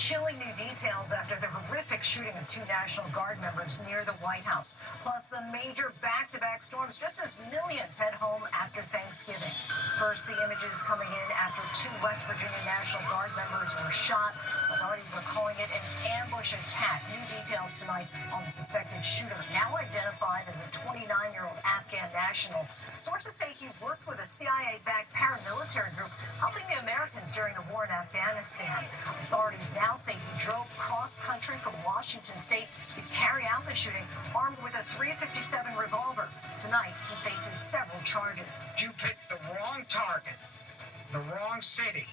Chilling new details after the horrific shooting of two National Guard members near the White House, plus the major back-to-back storms just as millions head home after Thanksgiving. First, the images coming in after two West Virginia National Guard members were shot. Authorities are calling it an ambush attack. New details tonight on the suspected shooter, now identified as a 29-year-old Afghan national. Sources say he worked with a CIA-backed paramilitary group helping the Americans during the war in Afghanistan. Authorities now say he drove cross-country from Washington State to carry out the shooting, armed with a .357 revolver. Tonight, he faces several charges. You picked the wrong target, the wrong city,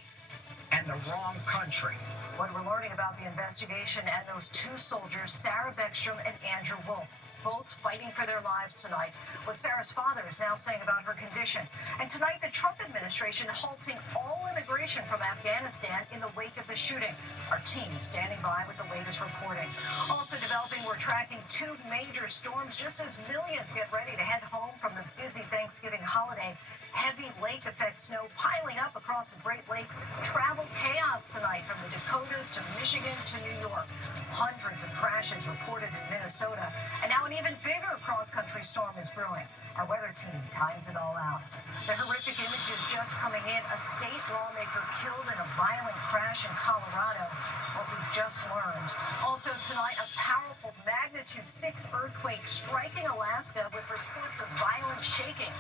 and the wrong country. What we're learning about the investigation and those two soldiers, Sarah Beckstrom and Andrew Wolf, both fighting for their lives tonight. What Sarah's father is now saying about her condition. And tonight, the Trump administration halting all immigration from Afghanistan in the wake of the shooting. Our team standing by with the latest reporting. Also developing, we're tracking two major storms just as millions get ready to head home from the busy Thanksgiving holiday. Heavy lake effect snow piling up across the Great Lakes. Travel chaos tonight from the Dakotas to Michigan to New York. Hundreds of crashes reported in Minnesota. And now an even bigger cross-country storm is brewing. Our weather team times it all out. The horrific images just coming in. A state lawmaker killed in a violent crash in Colorado. What we've just learned. Also tonight, a powerful magnitude 6 earthquake striking Alaska with reports of violent shaking.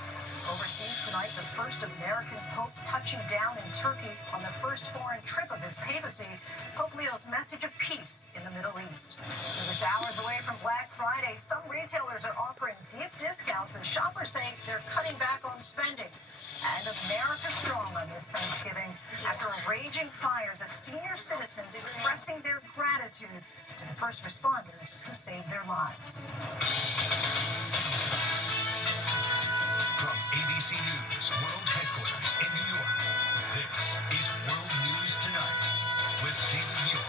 Overseas tonight, the first American pope touching down in Turkey on the first foreign trip of his papacy. Pope Leo's message of peace in the Middle East. We're just hours away from Black Friday. Some retailers are offering deep discounts, and shoppers say they're cutting back on spending. And America strong on this Thanksgiving. After a raging fire, the senior citizens expressing their gratitude to the first responders who saved their lives. From ABC News World Headquarters in New York, this is World News Tonight with David Muir.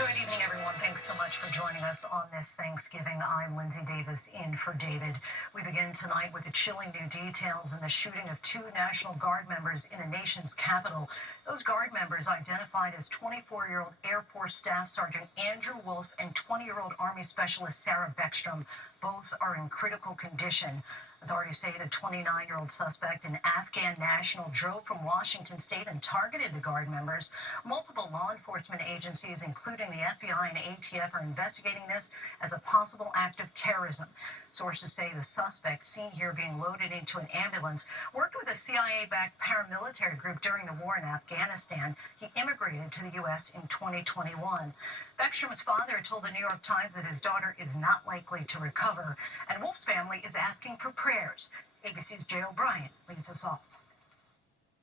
Good evening, everyone. Thanks so much for joining us on this Thanksgiving. I'm Lindsay Davis in for David. We begin tonight with the chilling new details in the shooting of two National Guard members in the nation's capital. Those Guard members identified as 24-year-old Air Force Staff Sergeant Andrew Wolf and 20-year-old Army Specialist Sarah Beckstrom. Both are in critical condition. Authorities say the 29-year-old suspect, an Afghan national, drove from Washington State and targeted the Guard members. Multiple law enforcement agencies, including the FBI and ATF, are investigating this as a possible act of terrorism. Sources say the suspect, seen here being loaded into an ambulance, worked with a CIA-backed paramilitary group during the war in Afghanistan. He immigrated to the U.S. in 2021. Beckstrom's father told the New York Times that his daughter is not likely to recover, and Wolf's family is asking for prayers. ABC's Jay O'Brien leads us off.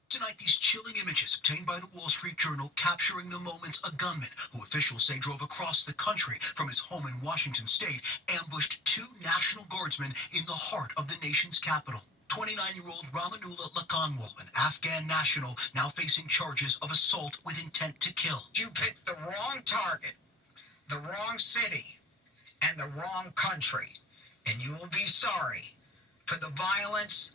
Tonight, these chilling images obtained by the Wall Street Journal capturing the moments a gunman, who officials say drove across the country from his home in Washington State, ambushed two National Guardsmen in the heart of the nation's capital. 29-year-old Ramanullah Lakanwal, an Afghan national, now facing charges of assault with intent to kill. You picked the wrong target, the wrong city, and the wrong country, and you will be sorry for the violence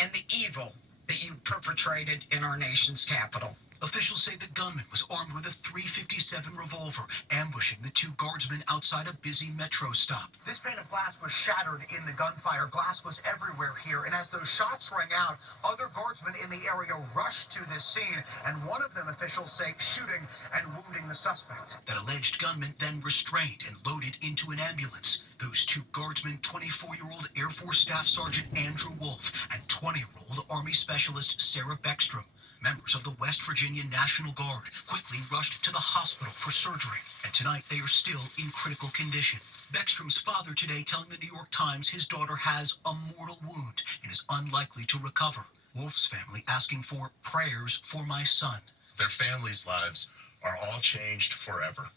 and the evil that you perpetrated in our nation's capital. Officials say the gunman was armed with a .357 revolver, ambushing the two guardsmen outside a busy metro stop. This pane of glass was shattered in the gunfire. Glass was everywhere here, and as those shots rang out, other guardsmen in the area rushed to this scene, and one of them, officials say, shooting and wounding the suspect. That alleged gunman then restrained and loaded into an ambulance. Those two guardsmen, 24-year-old Air Force Staff Sergeant Andrew Wolf and 20-year-old Army Specialist Sarah Beckstrom, members of the West Virginia National Guard, quickly rushed to the hospital for surgery, and tonight they are still in critical condition. Beckstrom's father today telling the New York Times his daughter has a mortal wound and is unlikely to recover. Wolf's family asking for prayers for my son. Their families' lives are all changed forever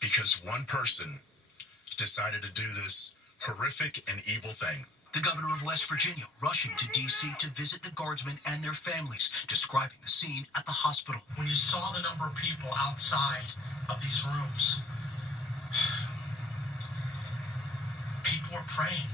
because one person decided to do this horrific and evil thing. The governor of West Virginia rushing to D.C. to visit the guardsmen and their families, describing the scene at the hospital. When you saw the number of people outside of these rooms, people are praying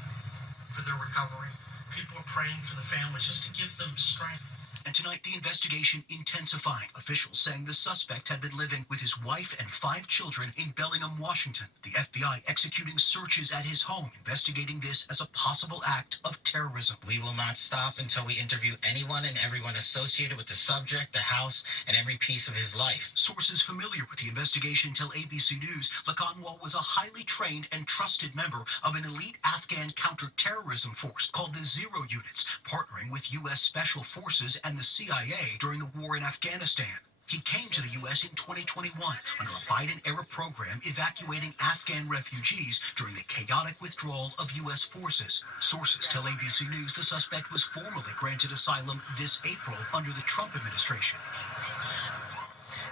for their recovery. People are praying for the families just to give them strength. And tonight, the investigation intensifying. Officials saying the suspect had been living with his wife and 5 children in Bellingham, Washington. The FBI executing searches at his home, investigating this as a possible act of terrorism. We will not stop until we interview anyone and everyone associated with the subject, the house, and every piece of his life. Sources familiar with the investigation tell ABC News Lakanwal was a highly trained and trusted member of an elite Afghan counterterrorism force called the Zero Units, partnering with U.S. Special Forces and the CIA during the war in Afghanistan. He came to the U.S. in 2021 under a Biden-era program evacuating Afghan refugees during the chaotic withdrawal of U.S. forces. Sources tell ABC News the suspect was formally granted asylum this April under the Trump administration.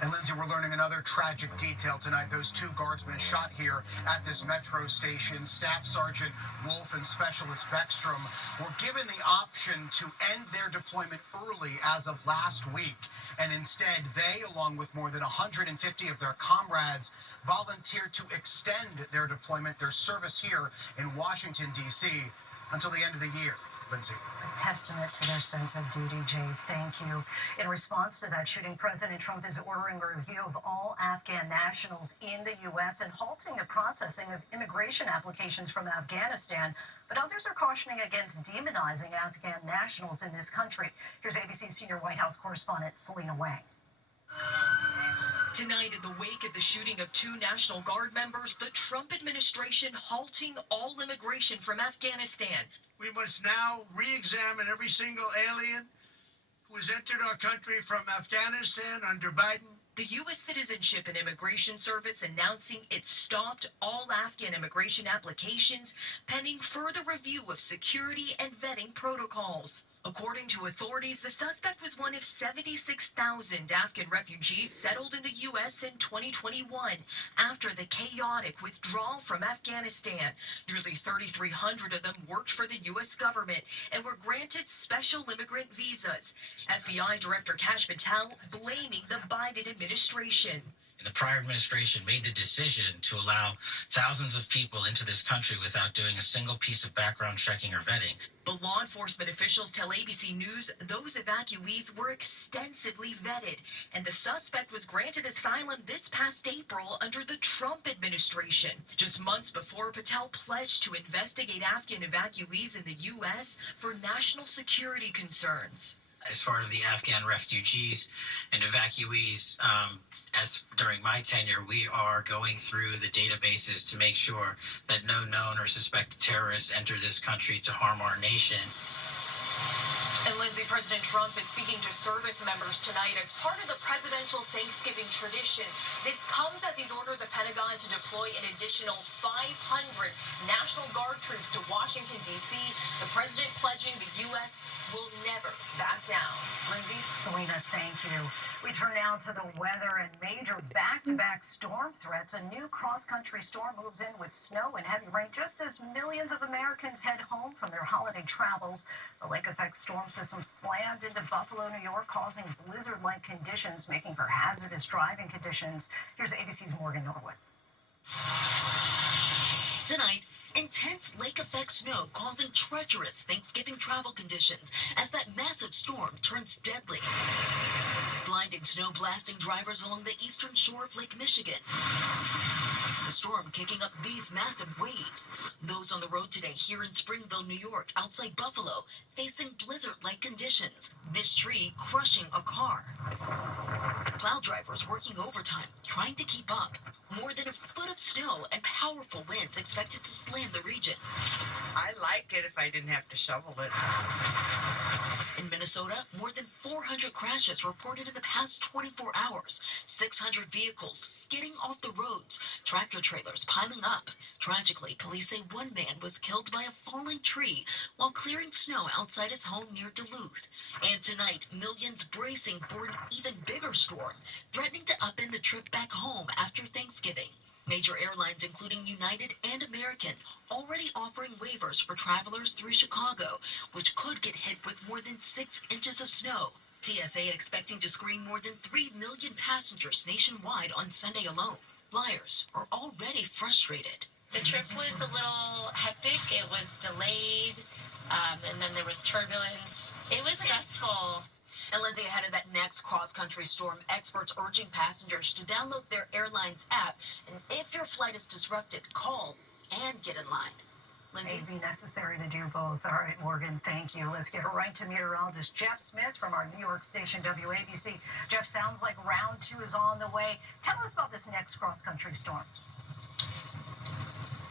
And Lindsay, we're learning another tragic detail tonight. Those 2 guardsmen shot here at this metro station, Staff Sergeant Wolf and Specialist Beckstrom, were given the option to end their deployment early as of last week. And instead, they, along with more than 150 of their comrades, volunteered to extend their deployment, their service here in Washington, D.C., until the end of the year. Lindsay. A testament to their sense of duty, Jay. Thank you. In response to that shooting, President Trump is ordering a review of all Afghan nationals in the U.S. and halting the processing of immigration applications from Afghanistan. But others are cautioning against demonizing Afghan nationals in this country. Here's ABC senior White House correspondent Selena Wang. Tonight, in the wake of the shooting of 2 National Guard members, the Trump administration halting all immigration from Afghanistan. We must now re-examine every single alien who has entered our country from Afghanistan under Biden. The U.S. Citizenship and Immigration Service announcing it stopped all Afghan immigration applications pending further review of security and vetting protocols. According to authorities, the suspect was one of 76,000 Afghan refugees settled in the U.S. in 2021 after the chaotic withdrawal from Afghanistan. Nearly 3,300 of them worked for the U.S. government and were granted special immigrant visas. FBI Director Kash Patel blaming the Biden administration. The prior administration made the decision to allow thousands of people into this country without doing a single piece of background checking or vetting. But law enforcement officials tell ABC News those evacuees were extensively vetted, and the suspect was granted asylum this past April under the Trump administration, just months before Patel pledged to investigate Afghan evacuees in the U.S. for national security concerns. As part of the Afghan refugees and evacuees, as during my tenure, we are going through the databases to make sure that no known or suspected terrorists enter this country to harm our nation. And Lindsay, President Trump is speaking to service members tonight as part of the presidential Thanksgiving tradition. This comes as he's ordered the Pentagon to deploy an additional 500 National Guard troops to Washington, D.C., the president pledging the U.S. will never back down. Lindsay? Selena, thank you. We turn now to the weather and major back-to-back storm threats. A new cross-country storm moves in with snow and heavy rain just as millions of Americans head home from their holiday travels. The lake-effect storm system slammed into Buffalo, New York, causing blizzard-like conditions, making for hazardous driving conditions. Here's ABC's Morgan Norwood. Tonight, intense lake-effect snow causing treacherous Thanksgiving travel conditions as that massive storm turns deadly. Blinding snow blasting drivers along the eastern shore of Lake Michigan. The storm kicking up these massive waves. Those on the road today here in Springville, New York, outside Buffalo, facing blizzard-like conditions. This tree crushing a car. Plow drivers working overtime, trying to keep up. More than a foot of snow and powerful winds expected to slam the region. I'd like it if I didn't have to shovel it. In Minnesota, more than 400 crashes reported in the past 24 hours. 600 vehicles skidding off the roads, tractor trailers piling up. Tragically, police say one man was killed by a falling tree while clearing snow outside his home near Duluth. And tonight, millions bracing for an even bigger storm, threatening to upend the trip back home after Thanksgiving. Major airlines, including United and American, already offering waivers for travelers through Chicago, which could get hit with more than 6 inches of snow. TSA expecting to screen more than 3 million passengers nationwide on Sunday alone. Flyers are already frustrated. The trip was a little hectic. It was delayed, and then there was turbulence. It was stressful. And Lindsay, ahead of that next cross-country storm, experts urging passengers to download their airline's app. And if your flight is disrupted, call and get in line. Lindsay? May be necessary to do both. All right, Morgan, thank you. Let's get right to meteorologist Jeff Smith from our New York station, WABC. Jeff, sounds like round 2 is on the way. Tell us about this next cross-country storm.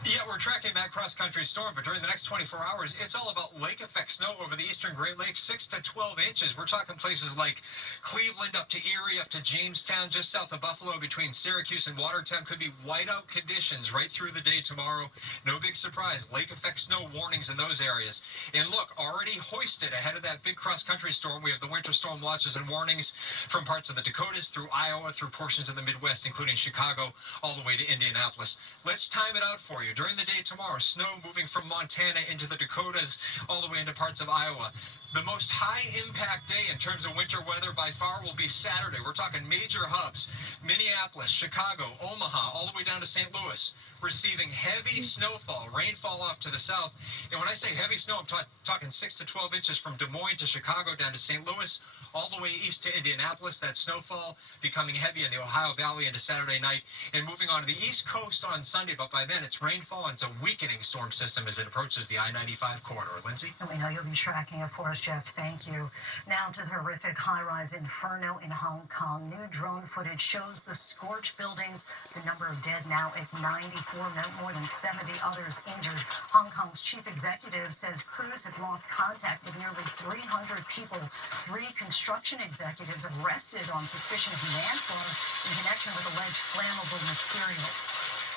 Yeah, we're tracking that cross-country storm, but during the next 24 hours, it's all about lake effect snow over the eastern Great Lakes, 6 to 12 inches. We're talking places like Cleveland up to Erie, up to Jamestown, just south of Buffalo, between Syracuse and Watertown. Could be whiteout conditions right through the day tomorrow. No big surprise. Lake effect snow warnings in those areas. And look, already hoisted ahead of that big cross-country storm, we have the winter storm watches and warnings from parts of the Dakotas through Iowa, through portions of the Midwest, including Chicago, all the way to Indianapolis. Let's time it out for you. During the day tomorrow, snow moving from Montana into the Dakotas, all the way into parts of Iowa. The most high-impact day in terms of winter weather by far will be Saturday. We're talking major hubs, Minneapolis, Chicago, Omaha, all the way down to St. Louis, receiving heavy snowfall, rainfall off to the south. And when I say heavy snow, I'm talking 6 to 12 inches from Des Moines to Chicago down to St. Louis, all the way east to Indianapolis. That snowfall becoming heavy in the Ohio Valley into Saturday night and moving on to the East Coast on Sunday. But by then, it's rainfall and it's a weakening storm system as it approaches the I-95 corridor. Lindsay? And we know you'll be tracking it for us, Jeff. Thank you. Now to the horrific high-rise inferno in Hong Kong. New drone footage shows the scorched buildings. The number of dead now at 94, more than 70 others injured. Hong Kong's chief executive says crews have lost contact with nearly 300 people. 3 construction executives arrested on suspicion of manslaughter in connection with alleged flammable materials.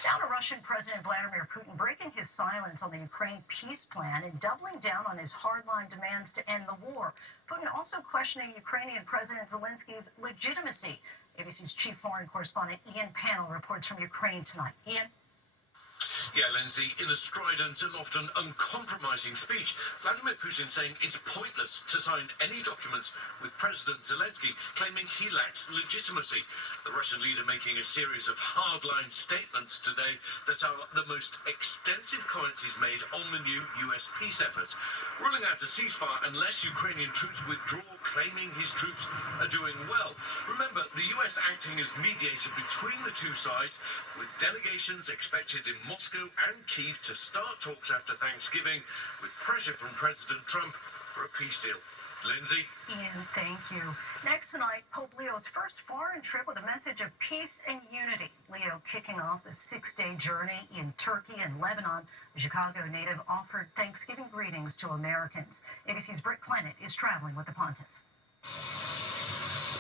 Now to Russian President Vladimir Putin breaking his silence on the Ukraine peace plan and doubling down on his hardline demands to end the war. Putin also questioning Ukrainian President Zelensky's legitimacy. ABC's chief foreign correspondent Ian Pannell reports from Ukraine tonight. Ian? Yeah, Lindsay, in a strident and often uncompromising speech, Vladimir Putin saying it's pointless to sign any documents with President Zelensky, claiming he lacks legitimacy. The Russian leader making a series of hardline statements today that are the most extensive comments he's made on the new US peace efforts, ruling out a ceasefire unless Ukrainian troops withdraw, claiming his troops are doing well. Remember, the US acting as mediator between the two sides, with delegations expected in Moscow and Kyiv to start talks after Thanksgiving, with pressure from President Trump for a peace deal. Lindsay? Ian, thank you. Next tonight, Pope Leo's first foreign trip with a message of peace and unity. Leo kicking off the 6-day journey in Turkey and Lebanon. The Chicago native offered Thanksgiving greetings to Americans. ABC's Britt Clennett is traveling with the pontiff.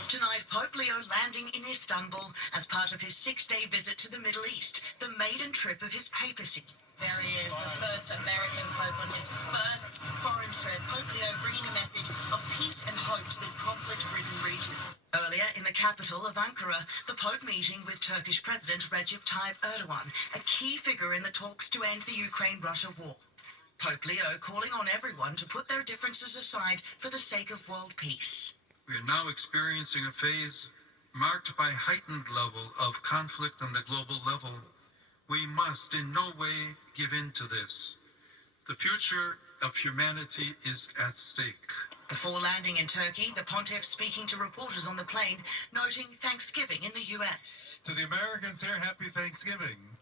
Tonight, Pope Leo landing in Istanbul as part of his 6-day visit to the Middle East, the maiden trip of his papacy. There he is, the first American Pope on his first foreign trip. Pope Leo bringing a message of peace and hope to this conflict-ridden region. Earlier in the capital of Ankara, the Pope meeting with Turkish President Recep Tayyip Erdogan, a key figure in the talks to end the Ukraine-Russia war. Pope Leo calling on everyone to put their differences aside for the sake of world peace. We are now experiencing a phase marked by heightened level of conflict on the global level. We must in no way give in to this. The future of humanity is at stake. Before landing in Turkey, the pontiff speaking to reporters on the plane, noting Thanksgiving in the US. To the Americans here, happy Thanksgiving.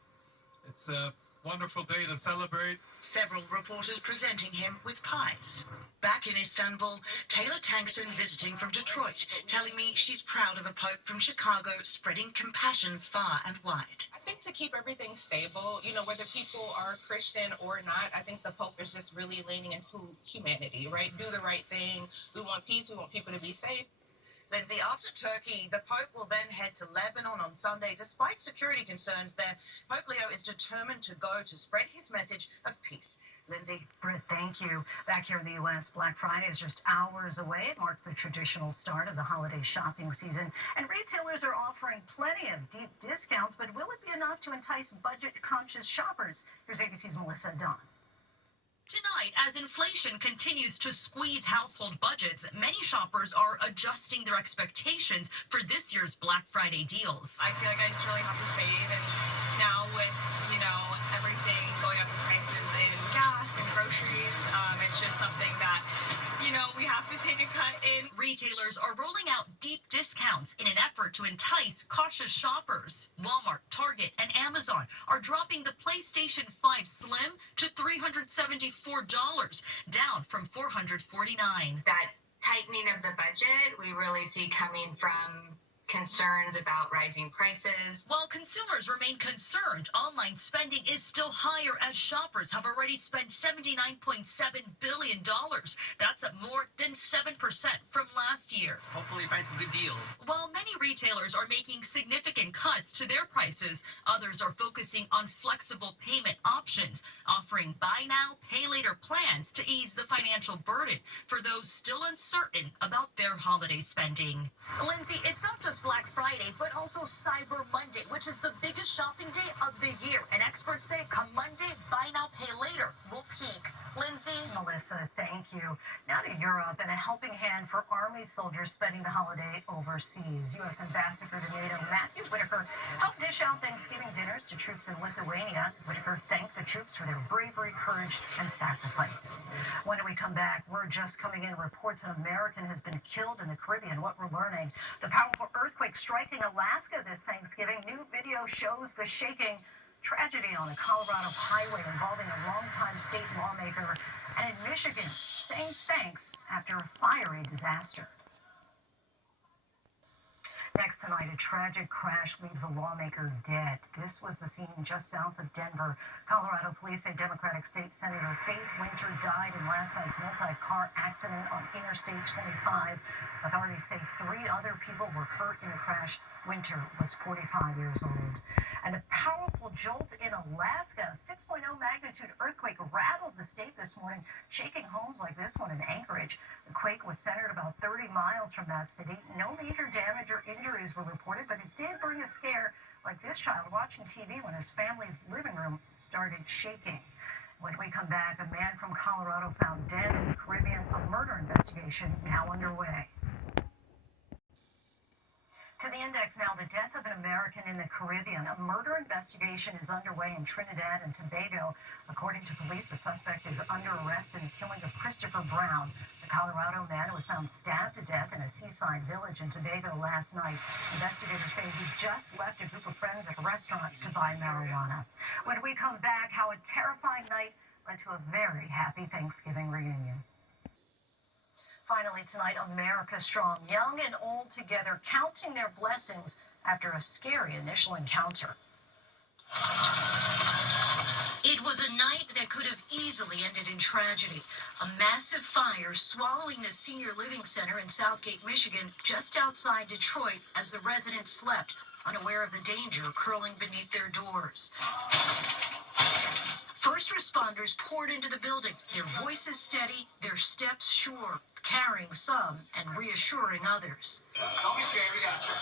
It's a wonderful day to celebrate. Several reporters presenting him with pies. Back in Istanbul, Taylor Tangson visiting from Detroit, telling me she's proud of a pope from Chicago spreading compassion far and wide. I think to keep everything stable, whether people are Christian or not, I think the Pope is just really leaning into humanity, right? Do the right thing. We want peace. We want people to be safe. Lindsay, after Turkey, the Pope will then head to Lebanon on Sunday. Despite security concerns there, Pope Leo is determined to go to spread his message of peace. Lindsay? Britt, thank you. Back here in the U.S., Black Friday is just hours away. It marks the traditional start of the holiday shopping season, and retailers are offering plenty of deep discounts, but will it be enough to entice budget-conscious shoppers? Here's ABC's Melissa Dunn. Tonight, as inflation continues to squeeze household budgets, many shoppers are adjusting their expectations for this year's Black Friday deals. I feel like I just really have to save, and now with, everything going up in prices in gas and groceries, it's just something that, we have to take a cut in. Retailers are rolling out deep discounts in an effort to entice cautious shoppers. Walmart, Target, and Amazon are dropping the PlayStation 5 Slim to $374, down from $449. That tightening of the budget we really see coming from concerns about rising prices. While consumers remain concerned, online spending is still higher as shoppers have already spent $79.7 billion. That's up more than 7% from last year. Hopefully find some good deals. While many retailers are making significant cuts to their prices, others are focusing on flexible payment options, offering buy now, pay later plans to ease the financial burden for those still uncertain about their holiday spending. Lindsay, it's not just Black Friday, but also Cyber Monday, which is the biggest shopping day of the year. And experts say come Monday, buy now, pay later will peak. Lindsay? Melissa, thank you. Now to Europe and a helping hand for Army soldiers spending the holiday overseas. U.S. Ambassador to NATO Matthew Whitaker helped dish out Thanksgiving dinners to troops in Lithuania. Whitaker thanked the troops for their bravery, courage, and sacrifices. When we come back, we're just coming in reports an American has been killed in the Caribbean. What we're learning, the powerful earthquake striking Alaska this Thanksgiving. New video shows the shaking. Tragedy on a Colorado highway involving a longtime state lawmaker, and in Michigan saying thanks after a fiery disaster. Next tonight, a tragic crash leaves a lawmaker dead. This was the scene just south of Denver. Colorado police say Democratic State Senator Faith Winter died in last night's multi-car accident on Interstate 25. Authorities say 3 other people were hurt in the crash. Winter was 45 years old. And a powerful jolt in Alaska. A 6.0 magnitude earthquake rattled the state this morning, shaking homes like this one in Anchorage. The quake was centered about 30 miles from that city. No major damage or injuries were reported, but it did bring a scare like this child watching TV when his family's living room started shaking. When we come back, a man from Colorado found dead in the Caribbean, a murder investigation now underway. To the index now, the death of an American in the Caribbean. A murder investigation is underway in Trinidad and Tobago. According to police, the suspect is under arrest in the killing of Christopher Brown, the Colorado man who was found stabbed to death in a seaside village in Tobago last night. Investigators say he just left a group of friends at a restaurant to buy marijuana. When we come back, how a terrifying night led to a very happy Thanksgiving reunion. Finally tonight, America strong, young and old together, counting their blessings after a scary initial encounter. It was a night that could have easily ended in tragedy. A massive fire swallowing the senior living center in Southgate, Michigan, just outside Detroit, as the residents slept, unaware of the danger curling beneath their doors. First responders poured into the building, their voices steady, their steps sure, carrying some and reassuring others. Don't be scared, we got you.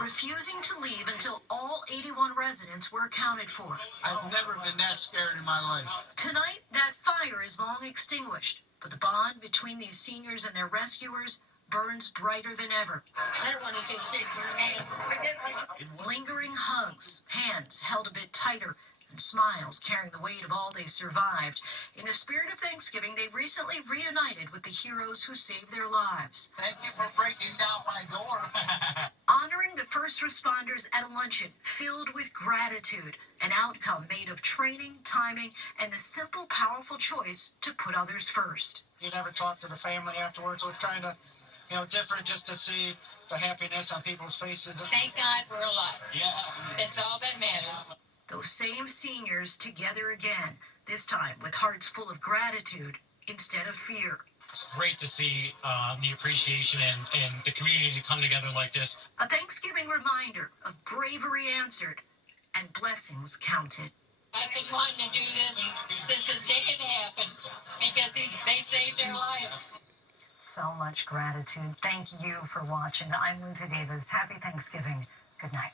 Refusing to leave until all 81 residents were accounted for. I've never been that scared in my life. Tonight, that fire is long extinguished, but the bond between these seniors and their rescuers burns brighter than ever. I don't want to just shake your hand. Lingering hugs, hands held a bit tighter, and smiles carrying the weight of all they survived. In the spirit of Thanksgiving, they recently reunited with the heroes who saved their lives. Thank you for breaking down my door. Honoring the first responders at a luncheon filled with gratitude, an outcome made of training, timing, and the simple, powerful choice to put others first. You never talk to the family afterwards, so it's kind of, different just to see the happiness on people's faces. Thank God we're alive. Yeah. That's all that matters. Those same seniors together again, this time with hearts full of gratitude instead of fear. It's great to see the appreciation and the community to come together like this. A Thanksgiving reminder of bravery answered and blessings counted. I've been wanting to do this since the day it happened because they saved their life. So much gratitude. Thank you for watching. I'm Lindsay Davis. Happy Thanksgiving. Good night.